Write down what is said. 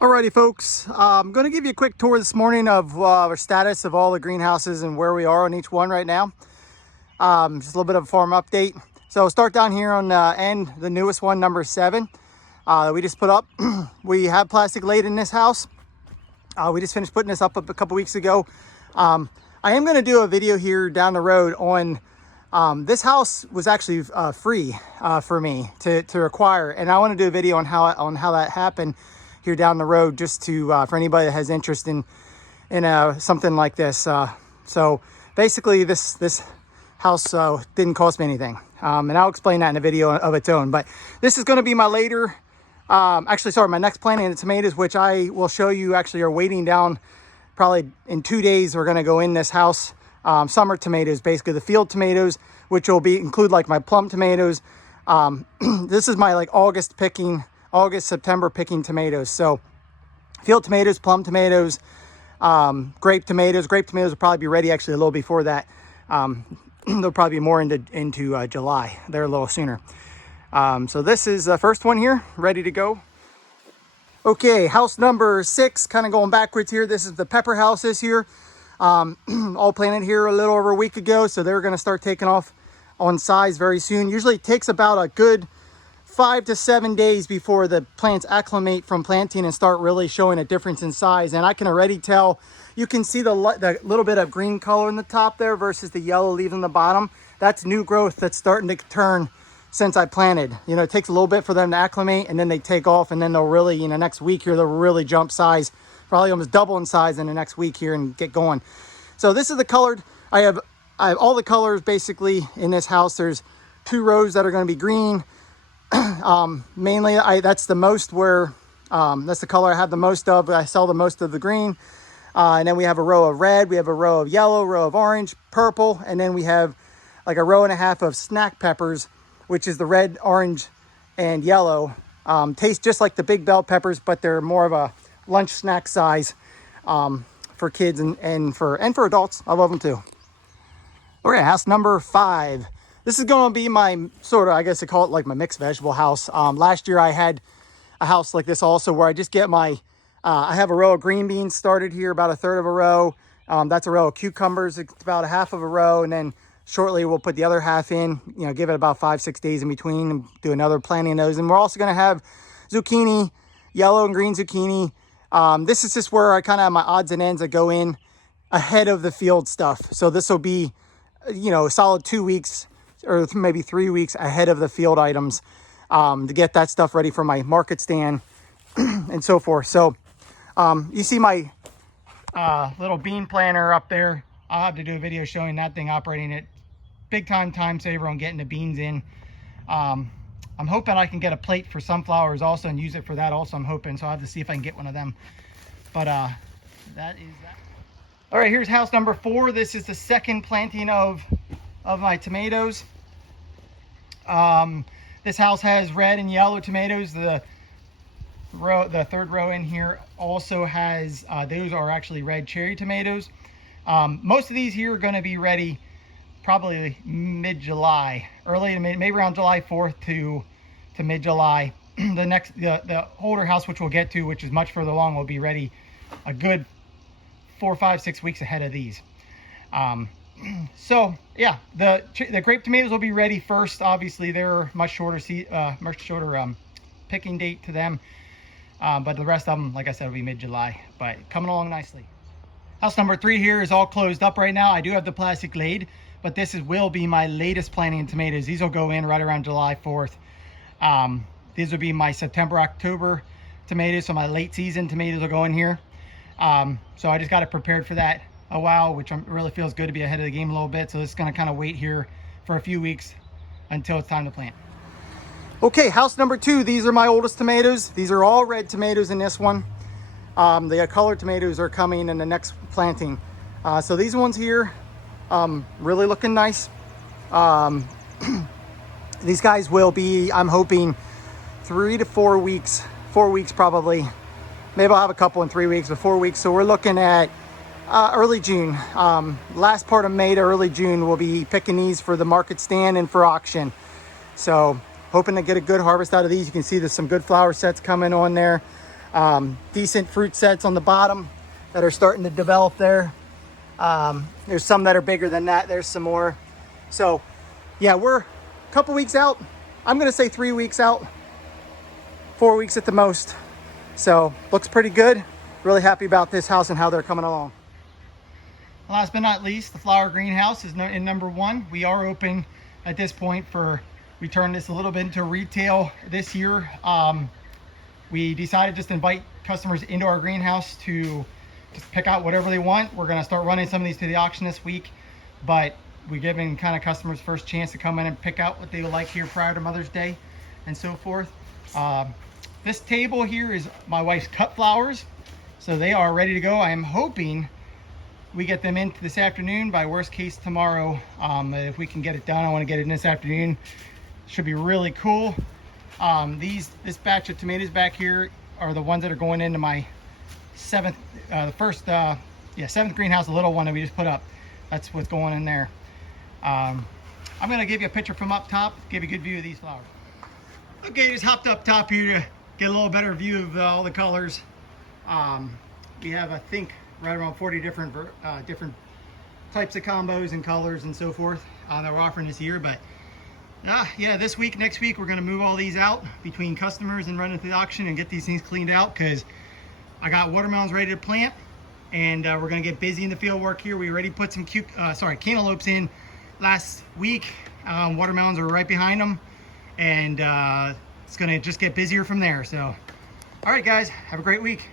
Alrighty folks, I'm going to give you a quick tour this morning of our status of all the greenhouses and where we are on each one right now. Just a little bit of a farm update. So I'll start down here on end, the newest one, number 7. We just put up. We have plastic laid in this house. We just finished putting this up a couple weeks ago. I am going to do a video here down the road on this house was actually free for me to acquire, and I want to do a video on how that happened here down the road, just to for anybody that has interest in something like this. So basically this house didn't cost me anything, and I'll explain that in a video of its own. But this is going to be my later my next planting of the tomatoes, which I will show you actually are waiting down probably in 2 days. We're going to go in this house. Summer tomatoes, basically the field tomatoes, which will include like my plum tomatoes. This is my like September picking tomatoes. So field tomatoes, plum tomatoes, grape tomatoes. Grape tomatoes will probably be ready actually a little before that. They'll probably be more into July. They're a little sooner. So this is the first one here, ready to go. Okay, house number 6, kind of going backwards here. This is the pepper houses here. All planted here a little over a week ago, so they're going to start taking off on size very soon. Usually it takes about a good 5 to 7 days before the plants acclimate from planting and start really showing a difference in size. And I can already tell, you can see the little bit of green color in the top there versus the yellow leaving the bottom. That's new growth that's starting to turn since I planted. You know, it takes a little bit for them to acclimate, and then they take off, and then they'll really, you know, next week here, they'll really jump size, probably almost double in size in the next week here and get going. So this is the colored, I have all the colors basically in this house. There's 2 rows that are going to be green. Mainly that's the most where, that's the color I have the most of. I sell the most of the green. And then we have a row of red, we have a row of yellow, row of orange, purple, and then we have like a row and a half of snack peppers, which is the red, orange, and yellow. Taste just like the big bell peppers, but they're more of a lunch snack size for kids and for adults. I love them too. All right, house number 5. This is going to be my sort of, I guess I call it like my mixed vegetable house. Last year I had a house like this also, where I just get my, I have a row of green beans started here, about a third of a row. That's a row of cucumbers, it's about a half of a row, and then shortly we'll put the other half in, you know, give it about 5-6 days in between and do another planting of those. And we're also going to have zucchini, yellow and green zucchini. This is just where I kind of have my odds and ends that go in ahead of the field stuff. So this will be, you know, a solid 2 weeks or maybe 3 weeks ahead of the field items, to get that stuff ready for my market stand and so forth. So you see my little bean planter up there. I'll have to do a video showing that thing operating. It big time saver on getting the beans in. I'm hoping I can get a plate for sunflowers also and use it for that also. I'm hoping, so I'll have to see if I can get one of them. But that is that. All right, here's house number 4. This is the second planting of my tomatoes. This house has red and yellow tomatoes. The third row in here also has those are actually red cherry tomatoes. Most of these here are going to be ready probably mid-July, early to maybe around July 4th to mid-July. The older house, which we'll get to, which is much further along, will be ready a good 4, 5, 6 weeks ahead of these. So yeah, the grape tomatoes will be ready first. Obviously, they're much shorter picking date to them, but the rest of them, like I said, will be mid-July. But coming along nicely. House number 3 here is all closed up right now. I do have the plastic laid, but this will be my latest planting of tomatoes. These will go in right around July 4th. These will be my September, October tomatoes. So my late season tomatoes will go in here. So I just got it prepared for that a while, which really feels good to be ahead of the game a little bit. So it's going to kind of wait here for a few weeks until it's time to plant. Okay, house number 2. These are my oldest tomatoes. These are all red tomatoes in this one. The colored tomatoes are coming in the next planting. So these ones here, really looking nice. These guys will be, I'm hoping, 3 to 4 weeks, 4 weeks probably. Maybe I'll have a couple in 3 weeks, but 4 weeks. So we're looking at early June. Last part of May to early June, we'll be picking these for the market stand and for auction. So hoping to get a good harvest out of these. You can see there's some good flower sets coming on there. Decent fruit sets on the bottom that are starting to develop there. There's some that are bigger than that. There's some more. So yeah, we're a couple weeks out. I'm gonna say 3 weeks out, 4 weeks at the most. So looks pretty good. Really happy about this house and how they're coming along. Last but not least, the flower greenhouse is in number 1. We are open at this point we turned this a little bit into retail this year. We decided just to invite customers into our greenhouse to just pick out whatever they want. We're gonna start running some of these to the auction this week, but we're giving kind of customers first chance to come in and pick out what they would like here prior to Mother's Day and so forth. This table here is my wife's cut flowers. So they are ready to go. I am hoping we get them in this afternoon, by worst case tomorrow. If we can get it done, I want to get it in this afternoon. Should be really cool. This batch of tomatoes back here are the ones that are going into my seventh greenhouse, the little one that we just put up. That's what's going in there. I'm going to give you a picture from up top, give you a good view of these flowers. Okay, just hopped up top here to get a little better view of all the colors. We have, I think, right around 40 different types of combos and colors and so forth that we're offering this year. But yeah, this week, next week, we're going to move all these out between customers and run it to the auction and get these things cleaned out, because I got watermelons ready to plant, and we're going to get busy in the field work here. We already put some cantaloupes in last week. Watermelons are right behind them, and it's going to just get busier from there. So all right, guys, have a great week.